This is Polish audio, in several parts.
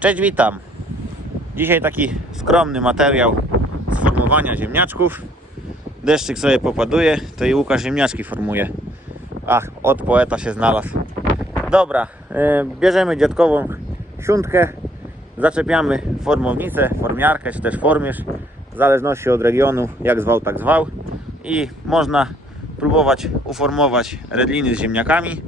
Cześć, witam. Dzisiaj taki skromny materiał z formowania ziemniaczków. Deszczyk sobie popaduje, to i Łukasz ziemniaczki formuje. Ach, od poeta się znalazł. Dobra, e, bierzemy dziadkową siuntkę, zaczepiamy formownicę, formiarkę czy też formierz, w zależności od regionu, jak zwał, tak zwał. I można próbować uformować redliny z ziemniakami.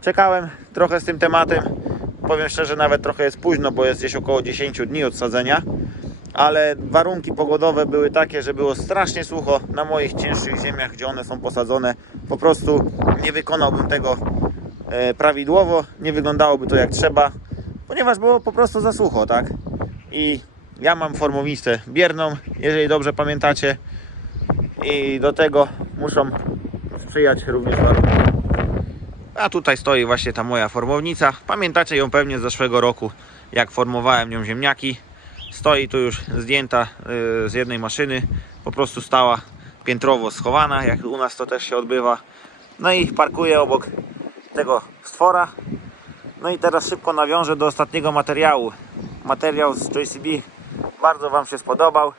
Czekałem trochę z tym tematem. Powiem szczerze, nawet trochę jest późno, bo jest gdzieś około 10 dni od sadzenia. Ale warunki pogodowe były takie, że było strasznie sucho na moich cięższych ziemiach, gdzie one są posadzone. Po prostu nie wykonałbym tego e, prawidłowo, nie wyglądałoby to jak trzeba, ponieważ było po prostu za sucho, tak? I ja mam formownicę bierną, jeżeli dobrze pamiętacie. I do tego muszą sprzyjać również warunki. A tutaj stoi właśnie ta moja formownica. Pamiętacie ją pewnie z zeszłego roku, jak formowałem nią ziemniaki. Stoi tu już zdjęta y, z jednej maszyny. Po prostu stała piętrowo schowana, jak u nas to też się odbywa. No i parkuję obok tego stwora. No i teraz szybko nawiążę do ostatniego materiału. Materiał z JCB bardzo Wam się spodobał,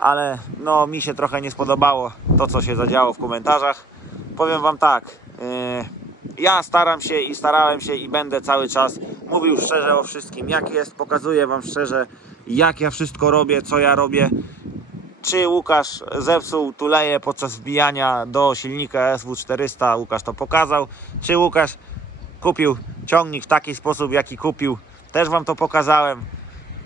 ale no mi się trochę nie spodobało to, co się zadziało w komentarzach. Powiem Wam tak. Yy, ja staram się i starałem się i będę cały czas mówił szczerze o wszystkim, jak jest, pokazuję Wam szczerze, jak ja wszystko robię, co ja robię. Czy Łukasz zepsuł tuleje podczas wbijania do silnika SW400, Łukasz to pokazał. Czy Łukasz kupił ciągnik w taki sposób, jaki kupił, też Wam to pokazałem.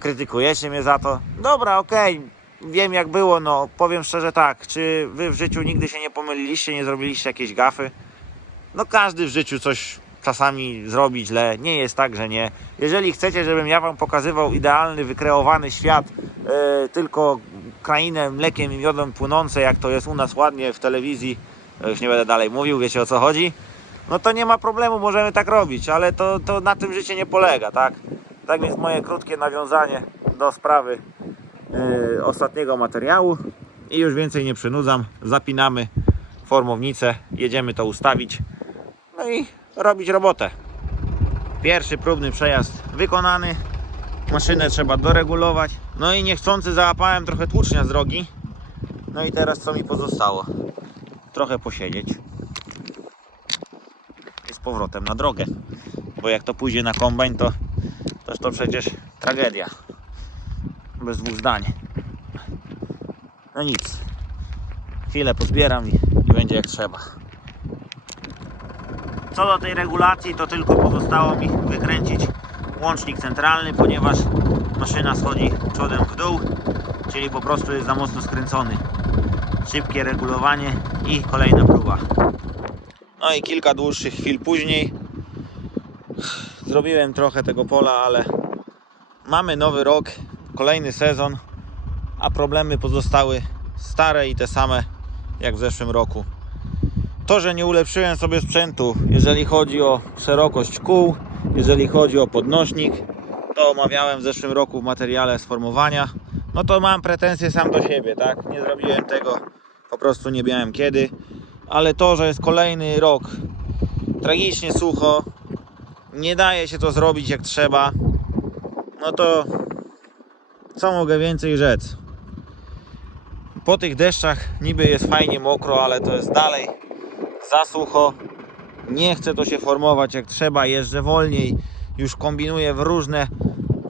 Krytykujecie mnie za to. Dobra, okej, wiem jak było, no powiem szczerze tak, czy Wy w życiu nigdy się nie pomyliliście, nie zrobiliście jakiejś gafy? No każdy w życiu coś czasami zrobi źle. Nie jest tak, że nie. Jeżeli chcecie, żebym ja wam pokazywał idealny, wykreowany świat, e, tylko krainę mlekiem i miodem płynące, jak to jest u nas ładnie w telewizji, e, już nie będę dalej mówił, wiecie o co chodzi, no to nie ma problemu, możemy tak robić, ale to, to na tym życie nie polega, tak? Tak więc moje krótkie nawiązanie do sprawy e, ostatniego materiału i już więcej nie przynudzam, zapinamy formownicę, jedziemy to ustawić no i robić robotę. Pierwszy próbny przejazd wykonany. Maszynę trzeba doregulować. No i niechcący załapałem trochę tłucznia z drogi. No i teraz co mi pozostało? Trochę posiedzieć. I z powrotem na drogę. Bo jak to pójdzie na kombajn, to toż to przecież tragedia. Bez dwóch zdań. No nic. Chwilę pozbieram i będzie jak trzeba. Co do tej regulacji, to tylko pozostało mi wykręcić łącznik centralny, ponieważ maszyna schodzi przodem w dół, czyli po prostu jest za mocno skręcony. Szybkie regulowanie i kolejna próba. No i kilka dłuższych chwil później zrobiłem trochę tego pola, ale mamy nowy rok, kolejny sezon, a problemy pozostały stare i te same jak w zeszłym roku. To, że nie ulepszyłem sobie sprzętu, jeżeli chodzi o szerokość kół, jeżeli chodzi o podnośnik, to omawiałem w zeszłym roku w materiale sformowania, no to mam pretensje sam do siebie, tak? Nie zrobiłem tego, po prostu nie miałem kiedy, ale to, że jest kolejny rok tragicznie sucho, nie daje się to zrobić jak trzeba, no to co mogę więcej rzec? Po tych deszczach niby jest fajnie mokro, ale to jest dalej za sucho. Nie chce to się formować jak trzeba, jeżdżę wolniej, już kombinuję w różne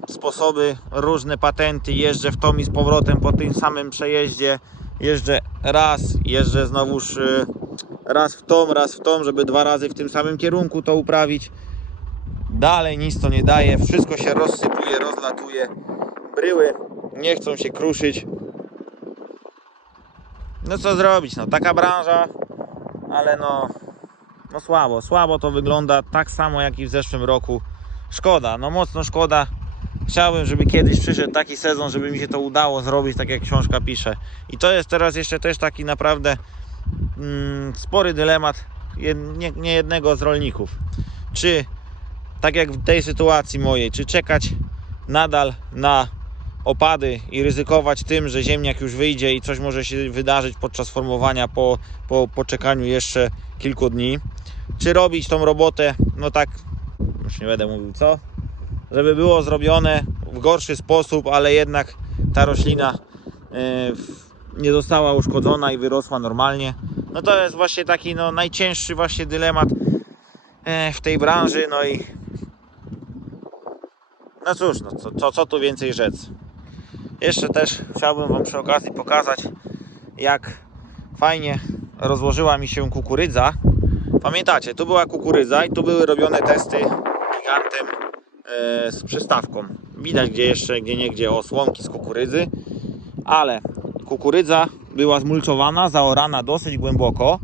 sposoby, różne patenty, jeżdżę w tom i z powrotem po tym samym przejeździe, jeżdżę raz, jeżdżę znowuż y, raz w tom, raz w tom, żeby dwa razy w tym samym kierunku to uprawić. Dalej nic to nie daje, wszystko się rozsypuje, rozlatuje. Bryły nie chcą się kruszyć. No co zrobić, no taka branża, ale no, no słabo, słabo to wygląda, tak samo jak i w zeszłym roku. Szkoda, no mocno szkoda. Chciałbym, żeby kiedyś przyszedł taki sezon, żeby mi się to udało zrobić, tak jak książka pisze. I to jest teraz jeszcze też taki naprawdę mm, spory dylemat nie, nie jednego z rolników. Czy tak jak w tej sytuacji mojej, czy czekać nadal na opady i ryzykować tym, że ziemniak już wyjdzie i coś może się wydarzyć podczas formowania po, po, po czekaniu jeszcze kilku dni. Czy robić tą robotę, no tak, już nie będę mówił co, żeby było zrobione w gorszy sposób, ale jednak ta roślina e, nie została uszkodzona i wyrosła normalnie. No to jest właśnie taki no, najcięższy właśnie dylemat e, w tej branży. No i no cóż, no, co, co, co tu więcej rzec. Jeszcze też chciałbym Wam przy okazji pokazać, jak fajnie rozłożyła mi się kukurydza. Pamiętacie, tu była kukurydza i tu były robione testy gigantem e, z przystawką. Widać gdzie jeszcze, gdzie niegdzie osłonki z kukurydzy, ale kukurydza była zmulczowana, zaorana dosyć głęboko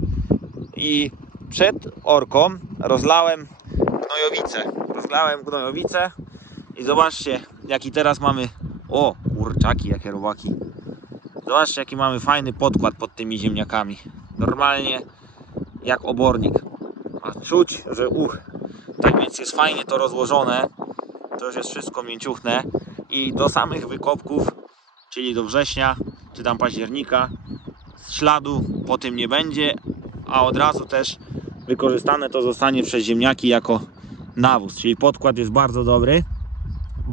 i przed orką rozlałem gnojowicę. Rozlałem gnojowicę i zobaczcie jaki teraz mamy, o kurczaki, jakie robaki. Zobaczcie jaki mamy fajny podkład pod tymi ziemniakami. Normalnie jak obornik. A czuć, że uch. Tak więc jest fajnie to rozłożone. To już jest wszystko mięciuchne. I do samych wykopków, czyli do września, czy tam października, śladu po tym nie będzie, a od razu też wykorzystane to zostanie przez ziemniaki jako nawóz. Czyli podkład jest bardzo dobry.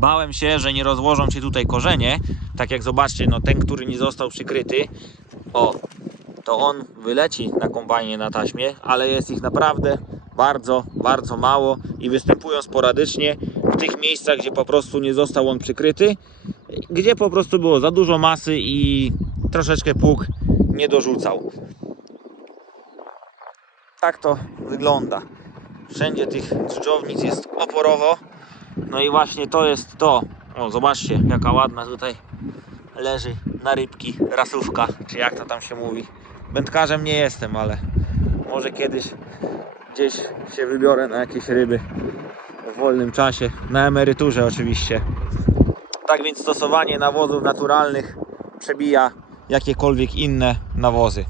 Bałem się, że nie rozłożą się tutaj korzenie. Tak jak zobaczcie, no ten, który nie został przykryty, o, to on wyleci na kombajnie na taśmie, ale jest ich naprawdę bardzo, bardzo mało i występują sporadycznie w tych miejscach, gdzie po prostu nie został on przykryty, gdzie po prostu było za dużo masy i troszeczkę pług nie dorzucał. Tak to wygląda. Wszędzie tych dżdżownic jest oporowo. No i właśnie to jest to. O, zobaczcie, jaka ładna tutaj leży na rybki rasówka, czy jak to tam się mówi. Wędkarzem nie jestem, ale może kiedyś gdzieś się wybiorę na jakieś ryby w wolnym czasie, na emeryturze oczywiście. Tak więc stosowanie nawozów naturalnych przebija jakiekolwiek inne nawozy.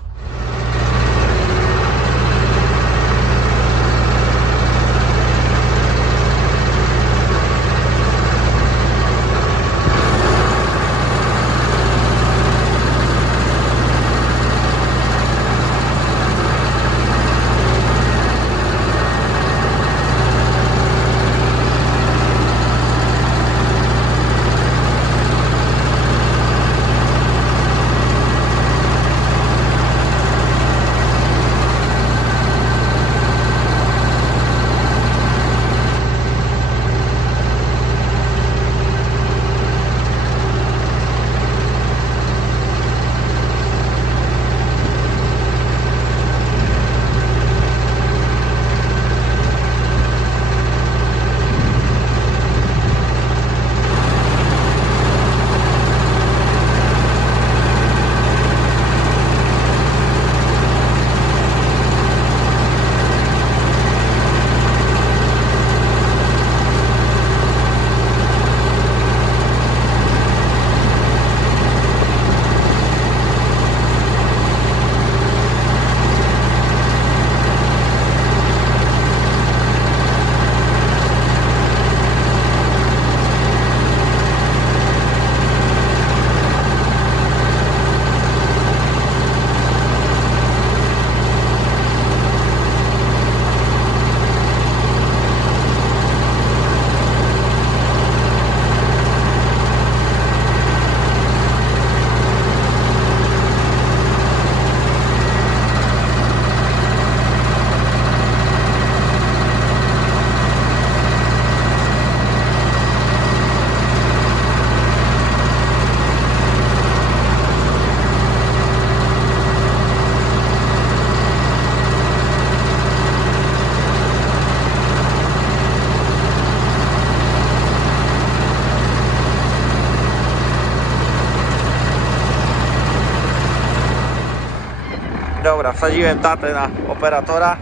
Dobra, wsadziłem tatę na operatora.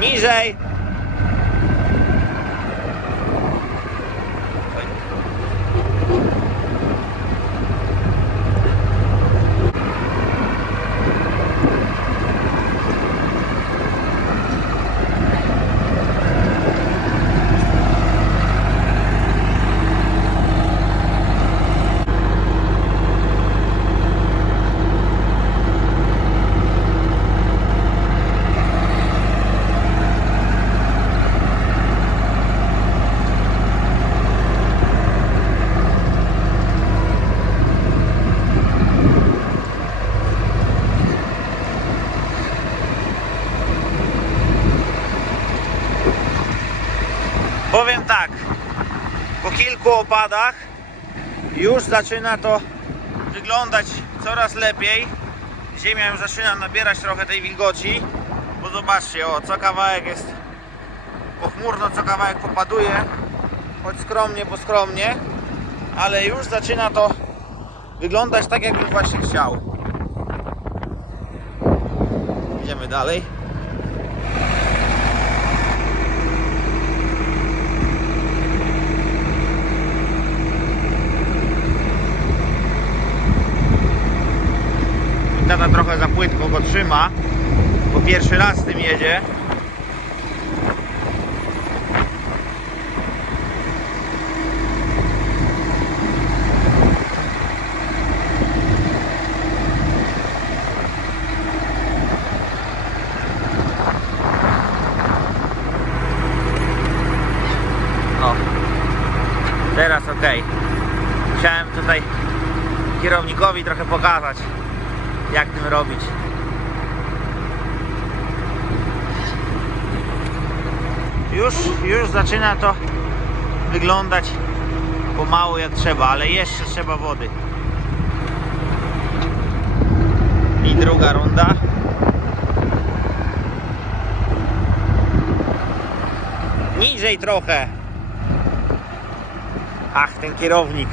Niżej! Po opadach już zaczyna to wyglądać coraz lepiej. Ziemia już zaczyna nabierać trochę tej wilgoci, bo zobaczcie, o, co kawałek jest pochmurno, co kawałek popaduje, choć skromnie, bo skromnie, ale już zaczyna to wyglądać tak, jakbym właśnie chciał. Idziemy dalej. Tata trochę za płytko go trzyma, bo pierwszy raz z tym jedzie. O, teraz ok. Chciałem tutaj kierownikowi trochę pokazać, jak tym robić. Już, już zaczyna to wyglądać pomału jak trzeba, ale jeszcze trzeba wody. I druga runda. Niżej trochę. Ach, ten kierownik.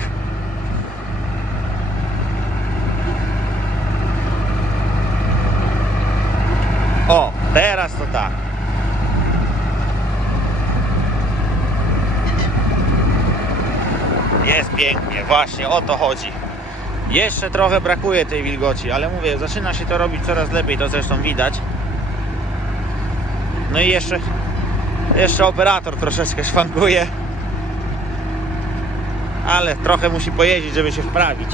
O, teraz to tak. Jest pięknie, właśnie o to chodzi. Jeszcze trochę brakuje tej wilgoci, ale mówię, zaczyna się to robić coraz lepiej, to zresztą widać. No i jeszcze, jeszcze operator troszeczkę szwankuje. Ale trochę musi pojeździć, żeby się wprawić.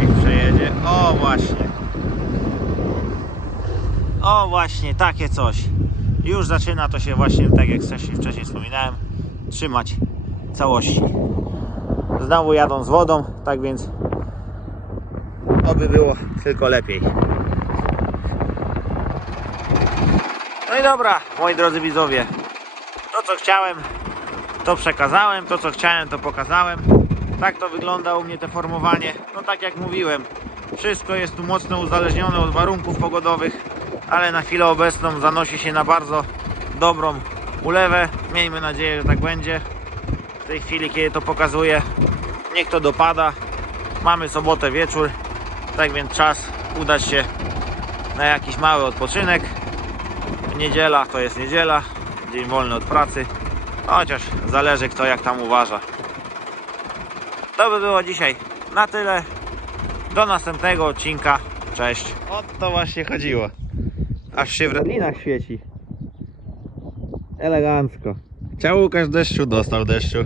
Niech przejedzie. O właśnie. O właśnie, takie coś. Już zaczyna to się właśnie, tak jak wcześniej, wspominałem, trzymać całości. Znowu jadą z wodą, tak więc oby było tylko lepiej. No i dobra, moi drodzy widzowie. To co chciałem, to przekazałem, to co chciałem, to pokazałem. Tak to wygląda u mnie te formowanie. No tak jak mówiłem, wszystko jest tu mocno uzależnione od warunków pogodowych, ale na chwilę obecną zanosi się na bardzo dobrą ulewę. Miejmy nadzieję, że tak będzie. W tej chwili, kiedy to pokazuję, niech to dopada. Mamy sobotę wieczór, tak więc czas udać się na jakiś mały odpoczynek. Niedziela to jest niedziela, dzień wolny od pracy, chociaż zależy kto jak tam uważa. To by było dzisiaj na tyle. Do następnego odcinka. Cześć. O to właśnie chodziło. Aż się w redlinach świeci. Elegancko. Ciao Łukasz deszczu dostał deszczu.